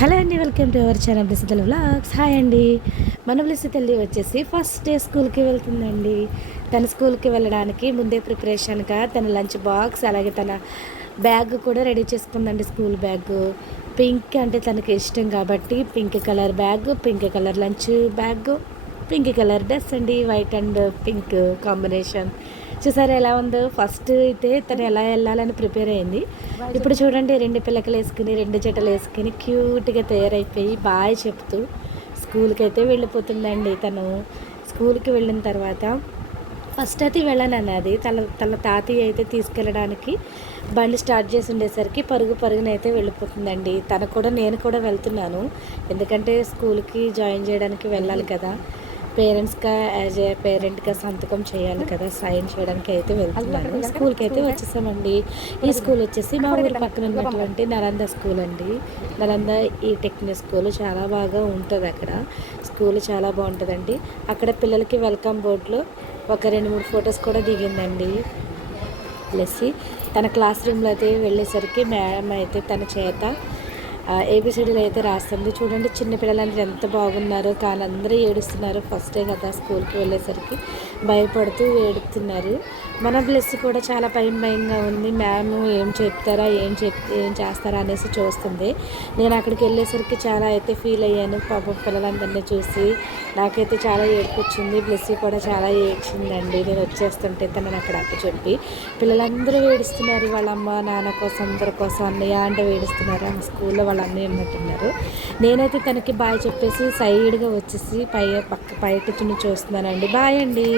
Hello అండి, welcome to our channel Blessy Telugu vlogs. Hi అండి. మన బ్లెస్సీ తల్లి వచ్చేసి ఫస్ట్ డే స్కూల్కి వెళ్తుందండి. తన స్కూల్కి వెళ్ళడానికి ముందే ప్రిపరేషన్గా తన లంచ్ బాక్స్ అలాగే తన బ్యాగ్ కూడా రెడీ చేసుకుందండి. స్కూల్ బ్యాగ్ పింక్ అంటే తనకి ఇష్టం కాబట్టి pink colour bag, pink colour lunch bag, pink colour dress అండి. White and pink combination. చూసారా ఎలా ఉందో? ఫస్ట్ అయితే తను ఎలా వెళ్ళాలని ప్రిపేర్ అయింది. ఇప్పుడు చూడండి, 2 పిల్లకలు వేసుకుని 2 జటలు వేసుకుని క్యూట్గా తయారైపోయి బాయ్ చెప్తూ స్కూల్కి అయితే వెళ్ళిపోతుందండి. తను స్కూల్కి వెళ్ళిన తర్వాత ఫస్ట్ అయితే వెళ్ళనన్నది తన తాతయ్య అయితే తీసుకెళ్ళడానికి బండి స్టార్ట్ చేసి ఉండేసరికి పరుగునైతే వెళ్ళిపోతుందండి. నేను కూడా వెళ్తున్నాను, ఎందుకంటే స్కూల్కి జాయిన్ చేయడానికి వెళ్ళాలి కదా. పేరెంట్స్గా యాజ్ ఏ పేరెంట్గా సంతకం చేయాలి కదా, సైన్ చేయడానికి అయితే వెళ్తున్నాను. స్కూల్కి అయితే వచ్చేసామండి. ఈ స్కూల్ వచ్చేసి మా ఊరి పక్కన ఉన్నటువంటి నలంద స్కూల్ అండి. నలంద ఈ టెక్నిక్ స్కూల్ చాలా బాగా ఉంటుంది. అక్కడ స్కూల్ చాలా బాగుంటుందండి. అక్కడ పిల్లలకి వెల్కమ్ బోర్డులో ఒక 2-3 ఫొటోస్ కూడా దిగిందండి బ్లెస్సీ. తన క్లాస్ రూమ్లో అయితే వెళ్ళేసరికి మేడం అయితే తన చేత ఏబిసిడీలు అయితే రాస్తుంది. చూడండి, చిన్నపిల్లలందరూ ఎంత బాగున్నారో, కానీ అందరూ ఏడుస్తున్నారు. ఫస్ట్ డే కదా, స్కూల్కి వెళ్ళేసరికి భయపడుతూ ఏడుస్తున్నారు. మన బ్లెస్సీ కూడా చాలా భయంగా ఉంది. మ్యామ్ ఏం చెప్తారా, ఏం చేస్తారా అనేసి చూస్తుంది. నేను అక్కడికి వెళ్ళేసరికి చాలా అయితే ఫీల్ అయ్యాను. పాపం పిల్లలందరినీ చూసి నాకైతే చాలా ఏడుపు వచ్చింది. బ్లెస్సీ కూడా చాలా ఏడ్చిందండి. నేను వచ్చేస్తుంటే తనని అక్కడ చెప్పి పిల్లలందరూ ఏడుస్తున్నారు. వాళ్ళ అమ్మ నాన్న కోసం, అందరి కోసం, అన్నయ్య అంటే ఏడుస్తున్నారు. ఆ స్కూల్లో వాళ్ళ అన్నయ్య ఉన్నట్టున్నారు. నేనైతే తనకి బాయ్ చెప్పేసి సైడ్గా వచ్చేసి బయట చూస్తున్నానండి. బాయ్ అండి.